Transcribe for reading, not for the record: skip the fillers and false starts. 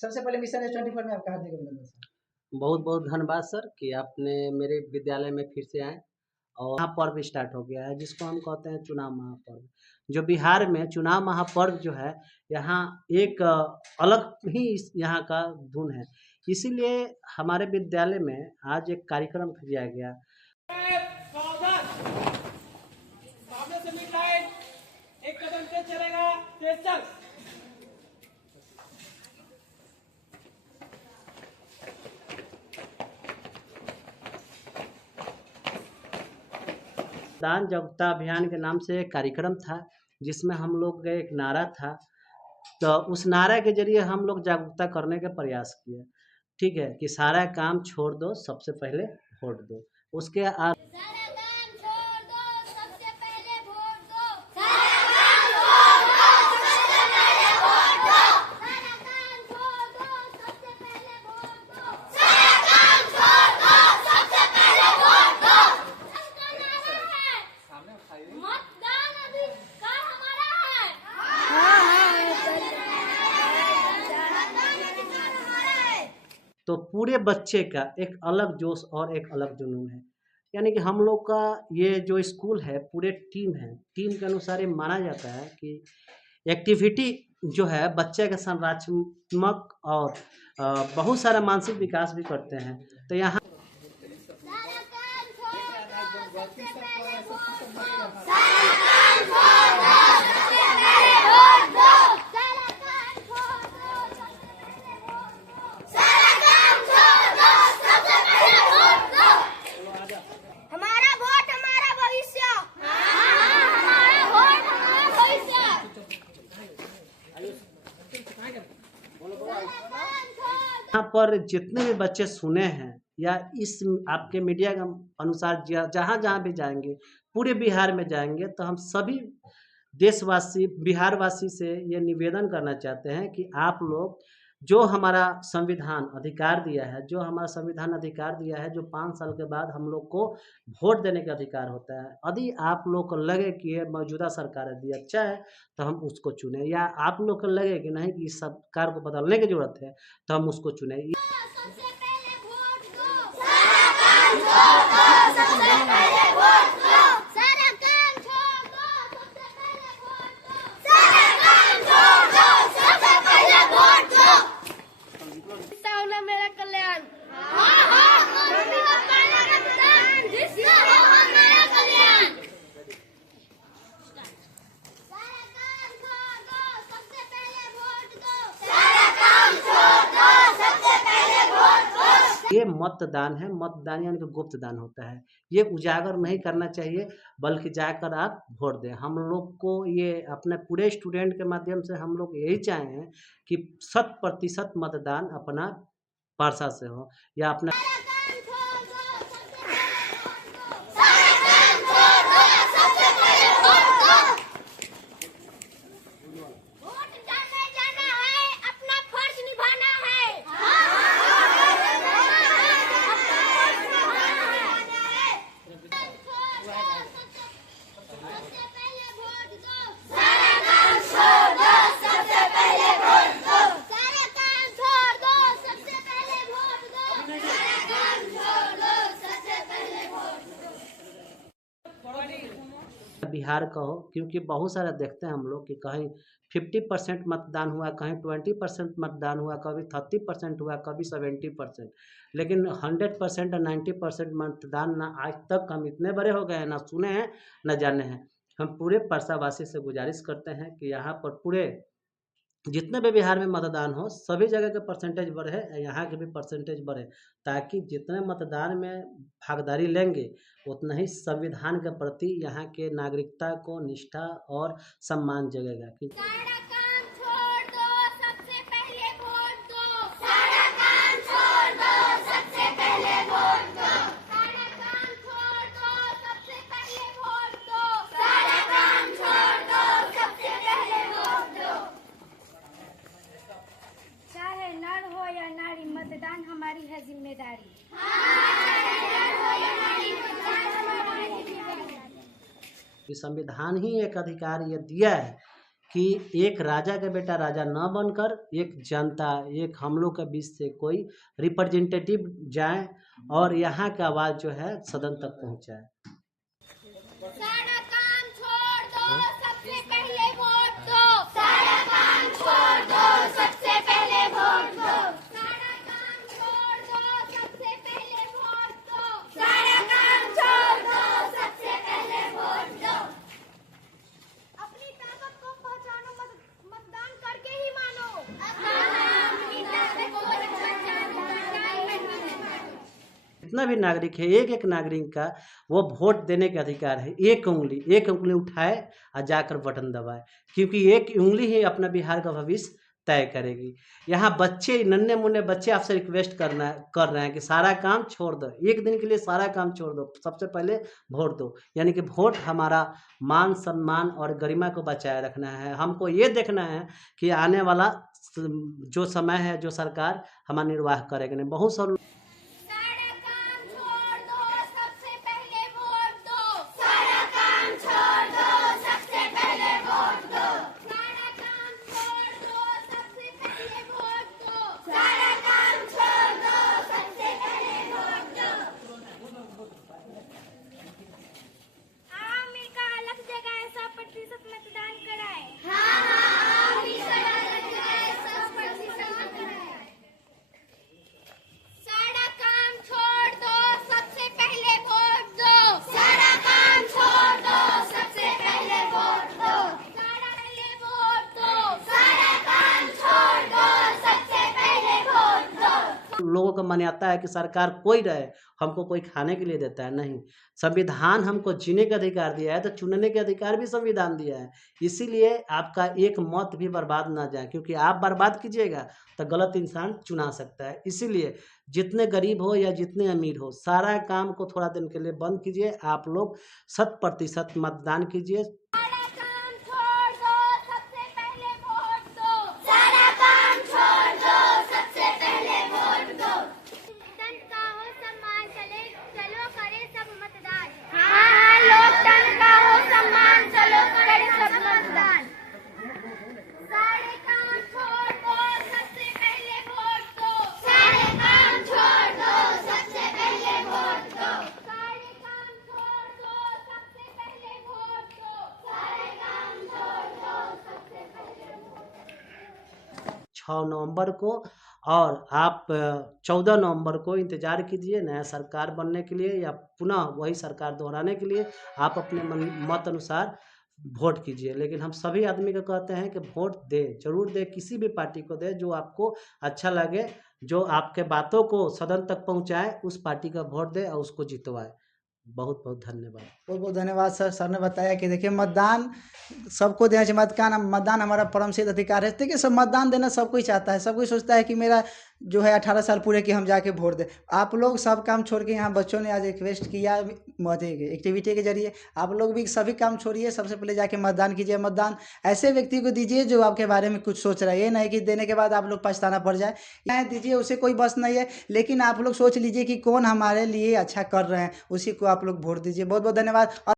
सबसे पहले mission S 24 में आपका हार्दिक अभिनंदन सर। बहुत बहुत धन्यवाद सर कि आपने मेरे विद्यालय में फिर से आए और महापर्व स्टार्ट हो गया है जिसको हम कहते हैं चुनाव महापर्व। जो बिहार में चुनाव महापर्व जो है यहाँ एक अलग ही यहाँ का धुन है, इसीलिए हमारे विद्यालय में आज एक कार्यक्रम किया गया। एक कदम तेज चलेगा, तेज चल। दान जागरूकता अभियान के नाम से एक कार्यक्रम था जिसमें हम लोग का एक नारा था, तो उस नारा के जरिए हम लोग जागरूकता करने का प्रयास किए। ठीक है कि सारा काम छोड़ दो, सबसे पहले वोट दो। उसके तो पूरे बच्चे का एक अलग जोश और एक अलग जुनून है। यानी कि हम लोग का ये जो स्कूल है पूरे टीम है, टीम के अनुसार ये माना जाता है कि एक्टिविटी जो है बच्चे का संरचनात्मक और बहुत सारा मानसिक विकास भी करते हैं। तो यहाँ यहाँ पर जितने भी बच्चे सुने हैं या इस आपके मीडिया के अनुसार जहाँ जहाँ भी जाएंगे, पूरे बिहार में जाएंगे, तो हम सभी देशवासी बिहारवासी से ये निवेदन करना चाहते हैं कि आप लोग जो हमारा संविधान अधिकार दिया है, जो हमारा संविधान अधिकार दिया है, जो 5 साल के बाद हम लोग को वोट देने का अधिकार होता है, यदि आप लोग को लगे कि ये मौजूदा सरकार यदि अच्छा है तो हम उसको चुने, या आप लोग को लगे कि नहीं कि इस सरकार को बदलने की जरूरत है तो हम उसको चुने। ये मतदान है, मतदान यानी कि गुप्त दान होता है, ये उजागर नहीं करना चाहिए बल्कि जाकर आप वोट दें। हम लोग को ये अपने पूरे स्टूडेंट के माध्यम से हम लोग यही चाहे हैं कि 100% मतदान अपना पारसा से हो या अपना बिहार का हो, क्योंकि बहुत सारा देखते हैं हम लोग कि कहीं 50% मतदान हुआ, कहीं 20% मतदान हुआ, कभी 30% हुआ, कभी 70%, लेकिन 100% और 90% मतदान ना आज तक हम इतने बड़े हो गए हैं, ना सुने हैं ना जाने हैं। हम पूरे परसावासी से गुजारिश करते हैं कि यहाँ पर पूरे जितने भी बिहार में मतदान हो सभी जगह के परसेंटेज बढ़े, यहाँ के भी परसेंटेज बढ़े, ताकि जितने मतदान में भागीदारी लेंगे उतना ही संविधान के प्रति यहाँ के नागरिकता को निष्ठा और सम्मान जगेगा। मतदान हमारी है जिम्मेदारी। संविधान ही एक अधिकार ये दिया है कि एक राजा का बेटा राजा न बनकर एक जनता, एक हम लोग के बीच से कोई रिप्रेजेंटेटिव जाए और यहाँ की आवाज़ जो है सदन तक पहुँचाए। सारा काम छोड़ दो, सबसे पहले वोट दो। सारा काम छोड़ दो, सबसे पहले वोट दो। सारा काम छोड़ दो, सबसे पहले वोट दो। सारा काम छोड़ दो, सबसे पहले वोट दो। अपनी ताकत को पहचानो, मतदान करके ही मानो। अपनी ताकत को पहचानो, मतदान करके ही मानो। जितना भी नागरिक है, एक एक नागरिक का वो वोट देने का अधिकार है। एक उंगली उठाए और जाकर बटन दबाए, क्योंकि एक उंगली ही अपना बिहार का भविष्य तय करेगी। यहाँ बच्चे, नन्हे मुन्ने बच्चे आपसे रिक्वेस्ट कर रहे हैं कि सारा काम छोड़ दो, एक दिन के लिए सारा काम छोड़ दो, सबसे पहले वोट दो। यानी कि वोट हमारा मान सम्मान और गरिमा को बचाए रखना है। हमको ये देखना है कि आने वाला जो समय है, जो सरकार हमारा निर्वाह करेगी। नहीं, बहुत सारे सारा काम छोड़ दो, सबसे पहले वोट दो। सारा काम छोड़ दो, सबसे पहले वोट दो। सारा काम छोड़ दो, सबसे पहले वोट दो। सारा काम छोड़ दो, सबसे पहले वोट दो। आओ मिलकर अलग जगह 100% मतदान कराएं। हाँ, मिलकर अलग जगह 100% कराएं। सारा काम छोड़ दो, सबसे पहले वोट दो। सारा काम छोड़ दो, सबसे पहले वोट दो। सारा पहले वोट दो। सारा काम छोड़ दो, सबसे पहले वोट दो। लोगों को मान्यता है कि सरकार कोई रहे, हमको कोई खाने के लिए देता है। नहीं, संविधान हमको जीने का अधिकार दिया है, तो चुनने का अधिकार भी संविधान दिया है। इसीलिए आपका एक मत भी बर्बाद ना जाए, क्योंकि आप बर्बाद कीजिएगा तो गलत इंसान चुना सकता है। इसीलिए जितने गरीब हो या जितने अमीर हो, सारा काम को थोड़ा दिन के लिए बंद कीजिए। आप लोग 100% मतदान कीजिए। सारा काम छोड़ दो, सबसे पहले वोट दो। सारा काम छोड़ दो, सबसे पहले वोट दो। लोकतंत्र का हो सम्मान, चलो करे सब मतदान। हाँ, लोकतंत्र का हो सम्मान, चलो करे सब मतदान। सारे काम छोड़ दो, सबसे पहले वोट दो। सारे काम छोड़ दो, सबसे पहले वोट दो। सारे काम छोड़ दो, सबसे पहले वोट दो। सारे काम छोड़ दो, सबसे पहले वोट दो। 6 नवंबर को और आप 14 नवंबर को इंतज़ार कीजिए नया सरकार बनने के लिए, या पुनः वही सरकार दोहराने के लिए आप अपने मत अनुसार वोट कीजिए। लेकिन हम सभी आदमी को कहते हैं कि वोट दें, जरूर दें, किसी भी पार्टी को दें जो आपको अच्छा लगे, जो आपके बातों को सदन तक पहुंचाए, उस पार्टी का वोट दें और उसको जितवाए। बहुत बहुत धन्यवाद। बहुत बहुत धन्यवाद सर। सर ने बताया कि देखिए मतदान सबको देना चाहिए। मतदान हमारा परम सिद्ध अधिकार है। देखिए सब मतदान देना सब कोई चाहता है, सब कोई सोचता है कि मेरा जो है 18 साल पूरे कि हम जाके वोट दें। आप लोग सब काम छोड़ के, यहाँ बच्चों ने आज रिक्वेस्ट किया एक्टिविटी के जरिए, आप लोग भी सभी काम छोड़िए, सबसे पहले जाके मतदान कीजिए। मतदान ऐसे व्यक्ति को दीजिए जो आपके बारे में कुछ सोच रहा है, ये नहीं कि देने के बाद आप लोग पछताना पड़ जाए। यहाँ दीजिए, उसे कोई बस नहीं है, लेकिन आप लोग सोच लीजिए कि कौन हमारे लिए अच्छा कर रहे हैं, उसी को आप लोग वोट दीजिए। बहुत बहुत धन्यवाद।